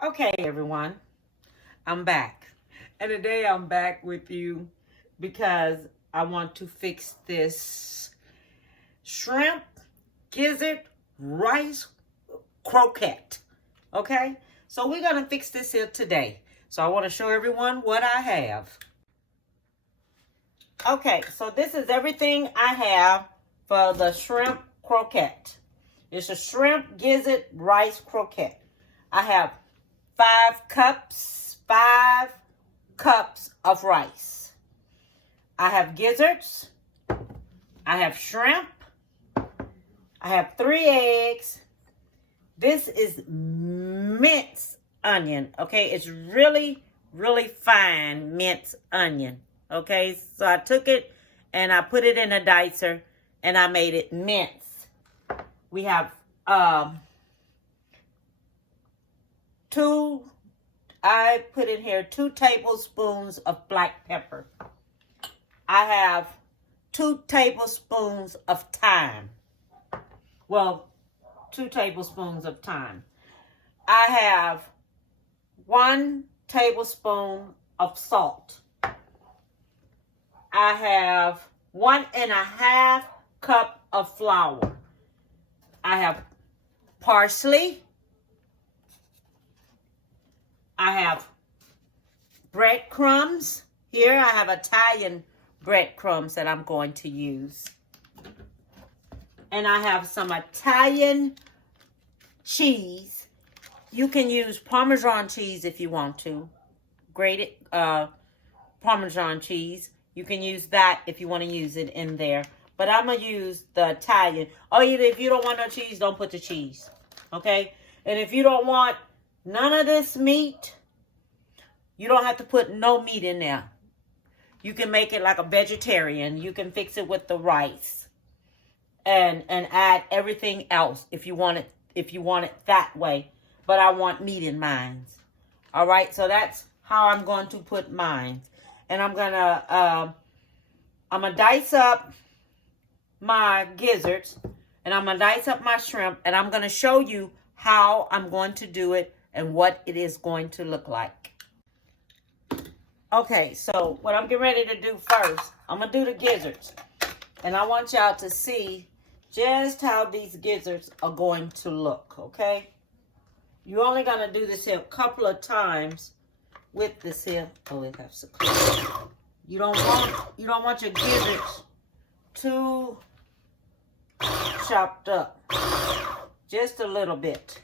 Okay, everyone, I'm back. And today I'm back with you because I want to fix this shrimp gizzard rice croquette. Okay, so we're going to fix this here today. So I want to show everyone what I have. Okay, so this is everything I have for the shrimp croquette. It's a shrimp gizzard rice croquette. I have 5 cups of rice. I have gizzards. I have shrimp. I have 3 eggs. This is minced onion, okay? It's really, really fine minced onion, okay? So I took it and I put it in a dicer and I made it minced. We have I put in here 2 tablespoons of black pepper. I have 2 tablespoons of thyme. Well, 2 tablespoons of thyme. I have 1 tablespoon of salt. I have 1.5 cup of flour. I have parsley. I have breadcrumbs. Here I have Italian breadcrumbs that I'm going to use. And I have some Italian cheese. You can use Parmesan cheese if you want to. Grated Parmesan cheese. You can use that if you want to use it in there. But I'm going to use the Italian. Or either if you don't want no cheese, don't put the cheese. Okay? And if you don't want none of this meat, you don't have to put no meat in there. You can make it like a vegetarian. You can fix it with the rice. And add everything else if you want it that way. But I want meat in mine. All right, so that's how I'm going to put mine. And I'm gonna dice up my gizzards, and I'm gonna dice up my shrimp, and I'm gonna show you how I'm going to do it and what it is going to look like. Okay, so what I'm getting ready to do first, I'm gonna do the gizzards, and I want y'all to see just how these gizzards are going to look, okay? You're only going to do this here a couple of times with this here. Oh, it has to close. You don't want your gizzards too chopped up. Just a little bit.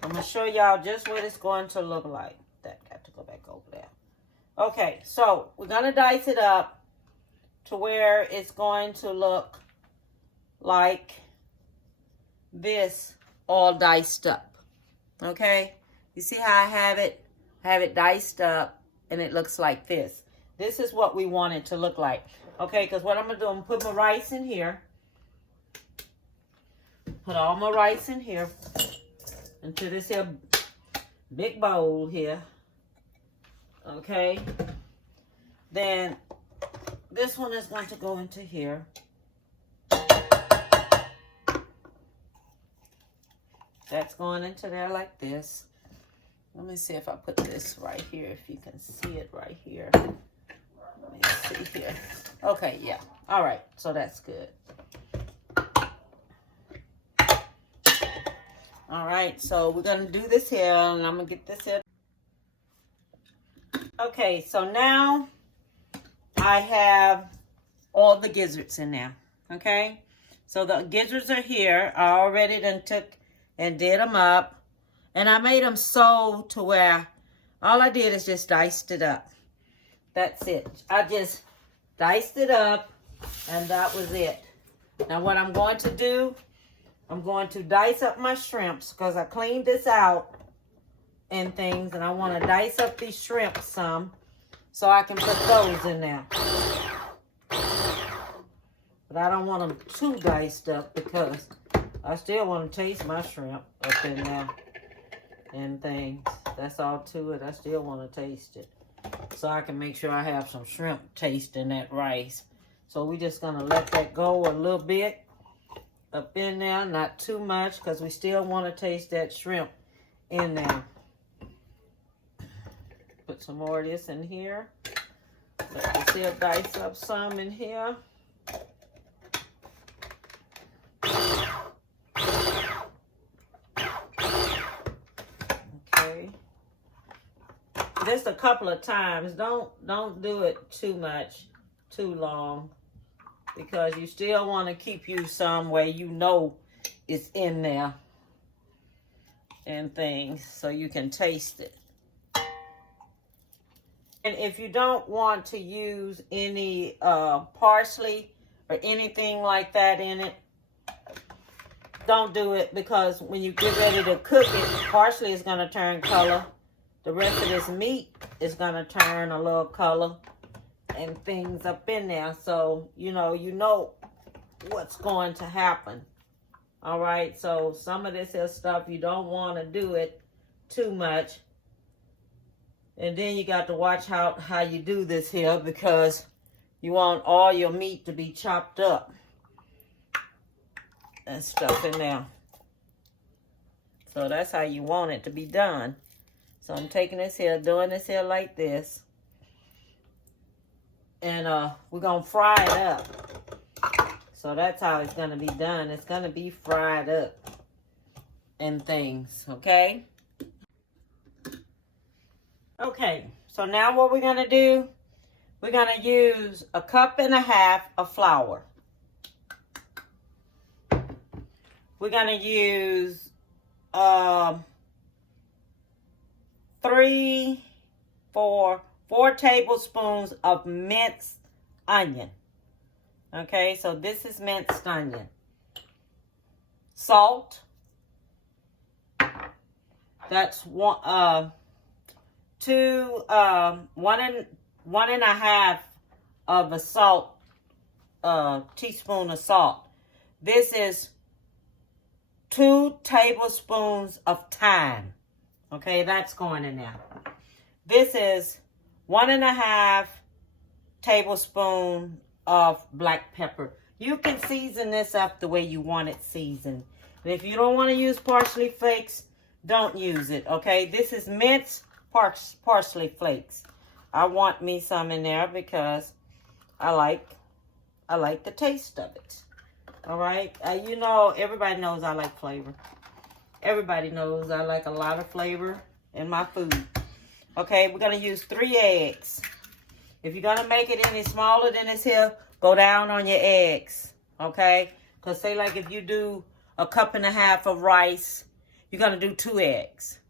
I'm going to show y'all just what it's going to look like. That got to go back over there. Okay, so we're going to dice it up to where it's going to look like this, all diced up. Okay, you see how I have it diced up, and it looks like this. This is what we want it to look like. Okay, because what I'm gonna do, I'm gonna put my rice in here. Put all my rice in here into this here big bowl here. Okay, then this one is going to go into here. That's going into there like this. Let me see if I put this right here, if you can see it right here. Let me see here. Okay, yeah. All right, so that's good. All right, so we're going to do this here, and I'm going to get this here. Okay, so now I have all the gizzards in there, okay? So the gizzards are here. I already done took and did them up, and I made them so to where all I did is just diced it up. That's it. I just diced it up, and that was it. Now what I'm going to do, I'm going to dice up my shrimps because I cleaned this out and things, and I want to dice up these shrimps some so I can put those in there. But I don't want them too diced up because I still want to taste my shrimp up in there and things. That's all to it. I still want to taste it. So I can make sure I have some shrimp taste in that rice. So we're just going to let that go a little bit up in there. Not too much because we still want to taste that shrimp in there. put some more of this in here. Let this here dice up some in here. Okay. Just a couple of times. Don't do it too much, too long, because you still want to keep you some where you know it's in there and things so you can taste it. And if you don't want to use any parsley or anything like that in it, don't do it, because when you get ready to cook it, parsley is going to turn color. The rest of this meat is going to turn a little color and things up in there. So, you know what's going to happen. All right, so some of this here stuff, you don't want to do it too much. And then you got to watch how you do this here, because you want all your meat to be chopped up and stuff in there. So that's how you want it to be done. So I'm taking this here, doing this here like this. And we're going to fry it up. So that's how it's going to be done. It's going to be fried up and things, okay? Okay, so now what we're going to do, we're going to use 1.5 cups of flour. We're going to use 4 tablespoons of minced onion. Okay, so this is minced onion. Salt. That's 1 and a half of a salt, teaspoon of salt. This is 2 tablespoons of thyme. Okay, that's going in there. This is 1.5 tablespoons of black pepper. You can season this up the way you want it seasoned. And if you don't want to use parsley flakes, don't use it, okay? This is minced parsley flakes. I want me some in there because I like the taste of it. All right? Everybody knows I like flavor. Everybody knows I like a lot of flavor in my food. Okay, we're going to use 3 eggs. If you're going to make it any smaller than this here, go down on your eggs, okay? Because say like if you do 1.5 cups of rice, you're going to do 2 eggs,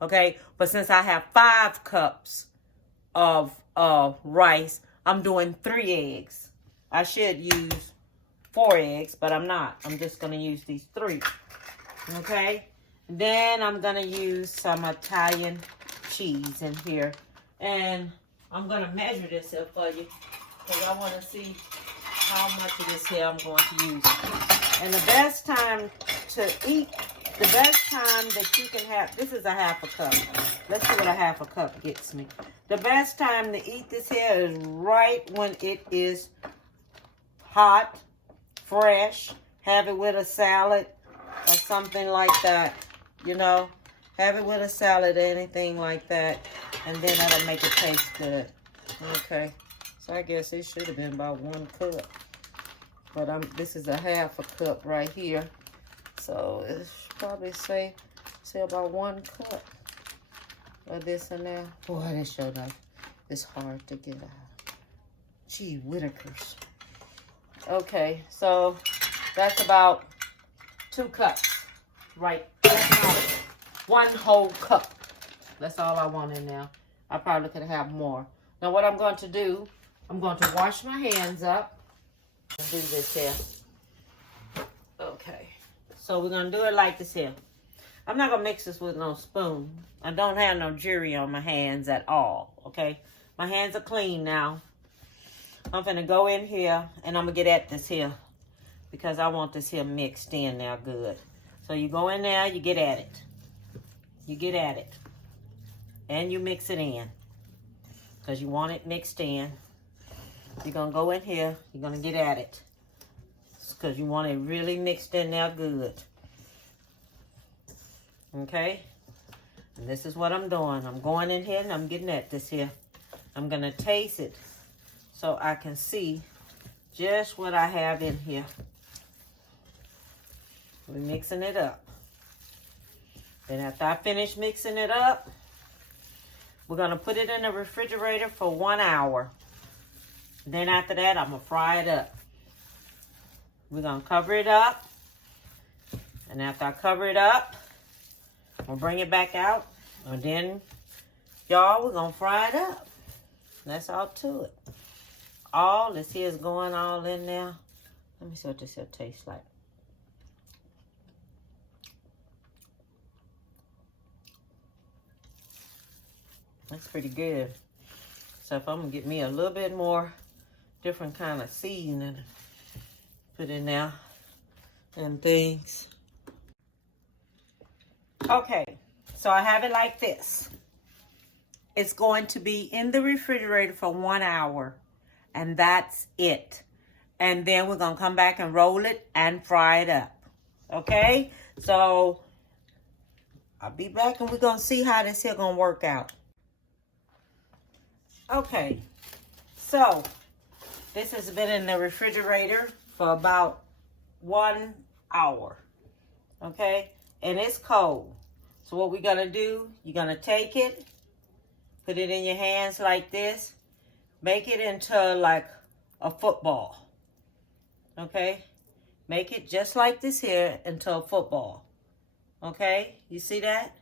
okay? But since I have 5 cups of rice, I'm doing 3 eggs. I should use 4 eggs, but I'm not. I'm just going to use these 3, okay? Then I'm going to use some Italian cheese in here. And I'm going to measure this here for you, because I want to see how much of this here I'm going to use. And the best time to eat, the best time that you can have, this is 1/2 cup. Let's see what 1/2 cup gets me. The best time to eat this here is right when it is hot, fresh. Have it with a salad or something like that, Have it with a salad or anything like that. And then that'll make it taste good. Okay. So I guess it should have been about 1 cup. But this is 1/2 cup right here. So it should probably say about 1 cup of this and that. Boy, this show knife is hard to get out. Gee whittakers. Okay, so that's about 2 cups. Right. That's about 1 whole cup. That's all I want in there. I probably could have more. Now what I'm going to do, I'm going to wash my hands up and do this here. Okay. So we're going to do it like this here. I'm not going to mix this with no spoon. I don't have no jewelry on my hands at all. Okay. My hands are clean now. I'm going to go in here and I'm going to get at this here, because I want this here mixed in now good. So you go in there, you get at it. You get at it. And you mix it in, because you want it mixed in. You're going to go in here. You're going to get at it, because you want it really mixed in there good. Okay? And this is what I'm doing. I'm going in here and I'm getting at this here. I'm going to taste it so I can see just what I have in here. We're mixing it up. Then after I finish mixing it up, we're going to put it in the refrigerator for 1 hour. Then after that, I'm going to fry it up. We're going to cover it up. And after I cover it up, I'm going to bring it back out. And then, y'all, we're going to fry it up. That's all to it. All this here is going all in there. Let me see what this here tastes like. That's pretty good. So if I'm going to get me a little bit more different kind of seasoning, put in there and things. Okay, so I have it like this. It's going to be in the refrigerator for 1 hour, and that's it. And then we're going to come back and roll it and fry it up. Okay, so I'll be back and we're going to see how this here going to work out. Okay, so this has been in the refrigerator for about 1 hour. Okay, and it's cold. So what we're going to do, you're going to take it, put it in your hands like this, make it into like a football. Okay, make it just like this here into a football. Okay, you see that?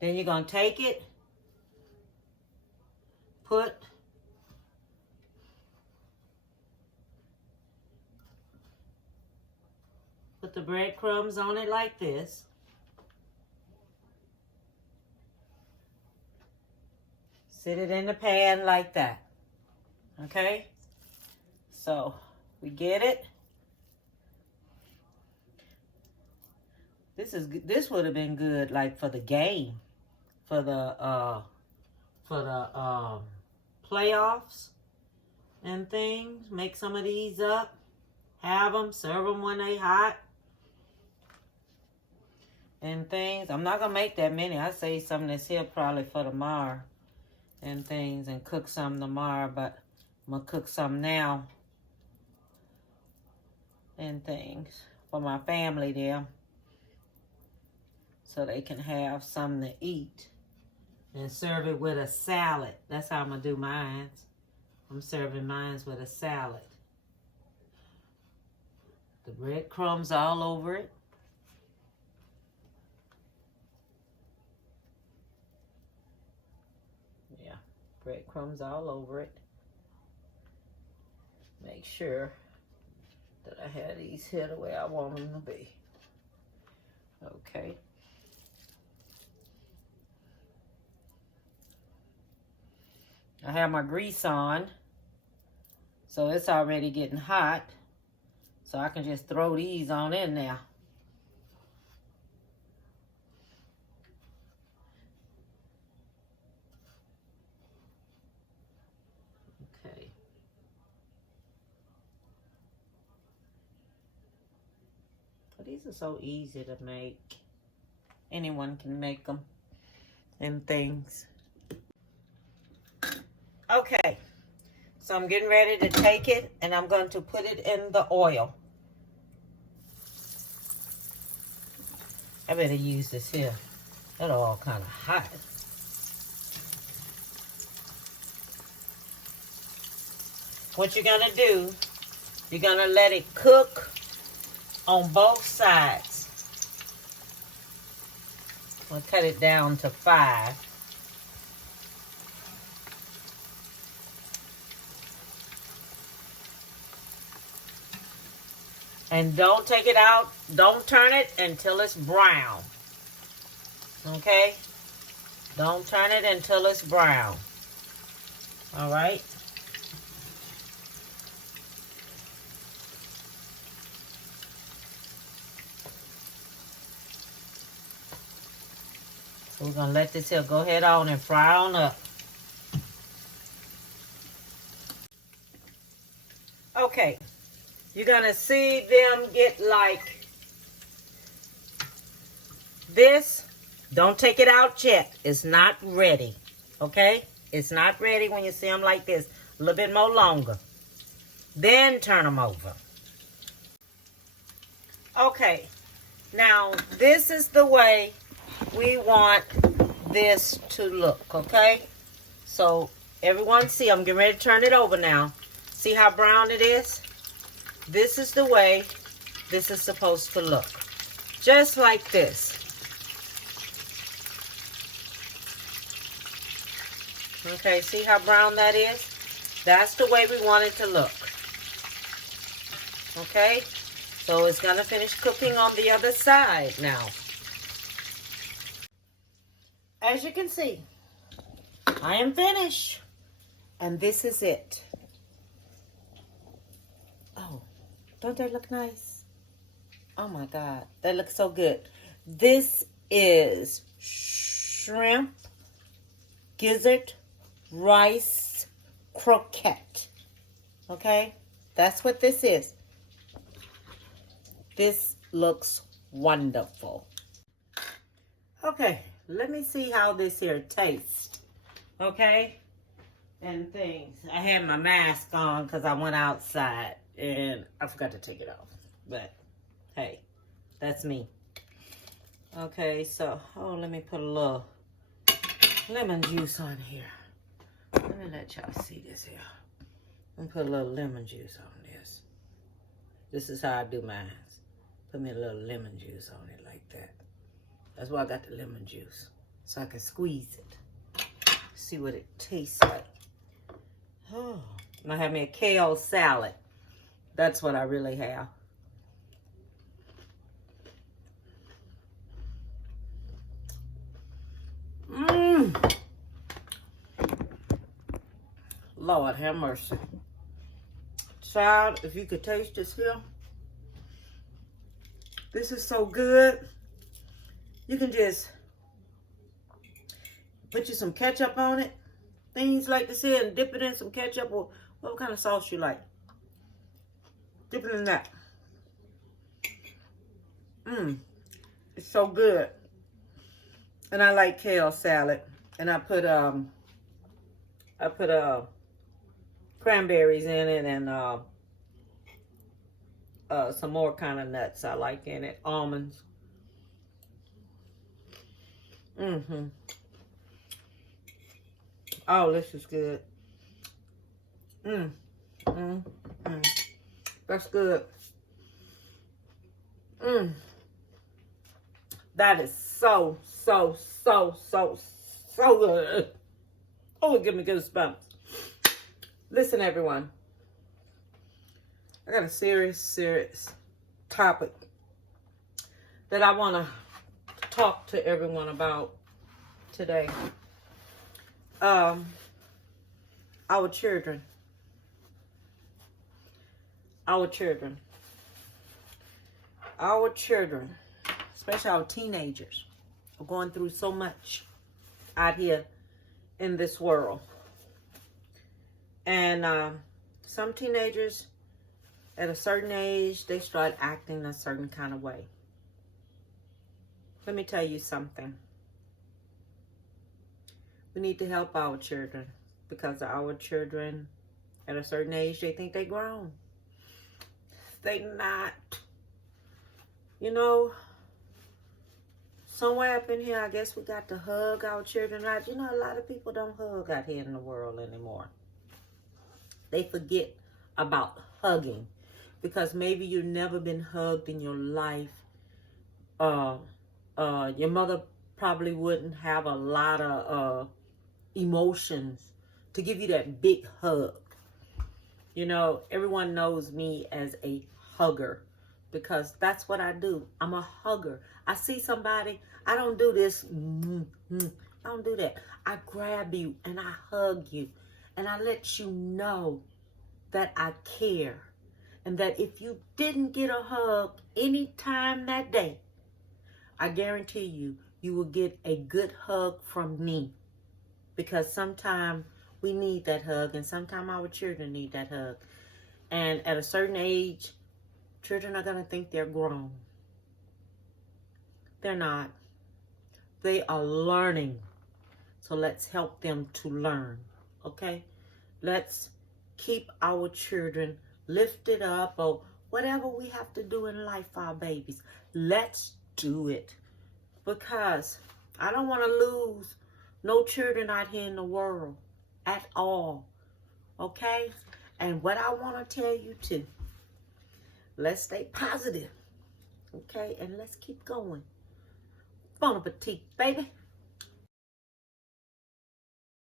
Then you're going to take it, put the breadcrumbs on it like this. Sit it in the pan like that. Okay? So, we get it. This would have been good like for the game. For the playoffs and things. Make some of these up. Have them. Serve them when they hot. And things. I'm not going to make that many. I save some of this here probably for tomorrow. And things. And cook some tomorrow. But I'm going to cook some now. And things. For my family there. So they can have something to eat. And serve it with a salad. That's how I'm going to do mine. I'm serving mine with a salad. The breadcrumbs all over it. Yeah, breadcrumbs all over it. Make sure that I have these here the way I want them to be. Okay. I have my grease on, so it's already getting hot, so I can just throw these on in there. Okay. But these are so easy to make. Anyone can make them and things. Okay, so I'm getting ready to take it and I'm going to put it in the oil. I better use this here. That all kind of hot. What you're going to do, you're going to let it cook on both sides. I'll cut it down to 5. And don't take it out. Don't turn it until it's brown. Okay? Don't turn it until it's brown. All right? So we're going to let this here go ahead on and fry on up. Okay. You're going to see them get like this Don't take it out yet. It's not ready. Okay? It's not ready when you see them like this. A little bit more longer. Then turn them over. Okay. Now, this is the way we want this to look. Okay? So, everyone see, I'm getting ready to turn it over now. See how brown it is? This is the way this is supposed to look. Just like this. Okay, see how brown that is? That's the way we want it to look. Okay, so it's going to finish cooking on the other side now. As you can see, I am finished. And this is it. Oh, don't they look nice? Oh my God, they look so good. This is shrimp, gizzard, rice, croquette. Okay, that's what this is. This looks wonderful. Okay, let me see how this here tastes. Okay, and things. I had my mask on because I went outside and I forgot to take it off. But hey, that's me. Okay, so, let me put a little lemon juice on here. Let me let y'all see this here. I'm gonna put a little lemon juice on this. This is how I do mine. Put me a little lemon juice on it like that. That's why I got the lemon juice. So I can squeeze it. See what it tastes like. Oh, I have me a kale salad. That's what I really have. Mmm. Lord have mercy. Child, if you could taste this here. This is so good. You can just put you some ketchup on it. Things like this here and dip it in some ketchup or what kind of sauce you like. Dip it in that. It's so good. And I like kale salad. And I put cranberries in it and some more kind of nuts I like in it. Almonds. Oh, this is good. That's good. That is so good. Oh, give me goosebumps. Listen, everyone. I got a serious topic that I want to talk to everyone about today. Our children. Our children, especially our teenagers, are going through so much out here in this world. And some teenagers, at a certain age, they start acting a certain kind of way. Let me tell you something. We need to help our children because our children, at a certain age, they think they're grown. They not. You know, somewhere up in here, I guess we got to hug our children out. You know, a lot of people don't hug out here in the world anymore. They forget about hugging because maybe you've never been hugged in your life. Your mother probably wouldn't have a lot of emotions to give you that big hug. You know, everyone knows me as a hugger because that's what I do. I'm a hugger. I see somebody, I don't do this. I don't do that. I grab you and I hug you and I let you know that I care. And that if you didn't get a hug any time that day, I guarantee you, you will get a good hug from me. Because sometimes we need that hug and sometimes our children need that hug. And at a certain age, children are going to think they're grown. They're not. They are learning. So let's help them to learn. Okay? Let's keep our children lifted up, or whatever we have to do in life for our babies. Let's do it. Because I don't want to lose no children out here in the world at all. Okay? And what I want to tell you too, let's stay positive. Okay? And let's keep going. Bon appetit, baby.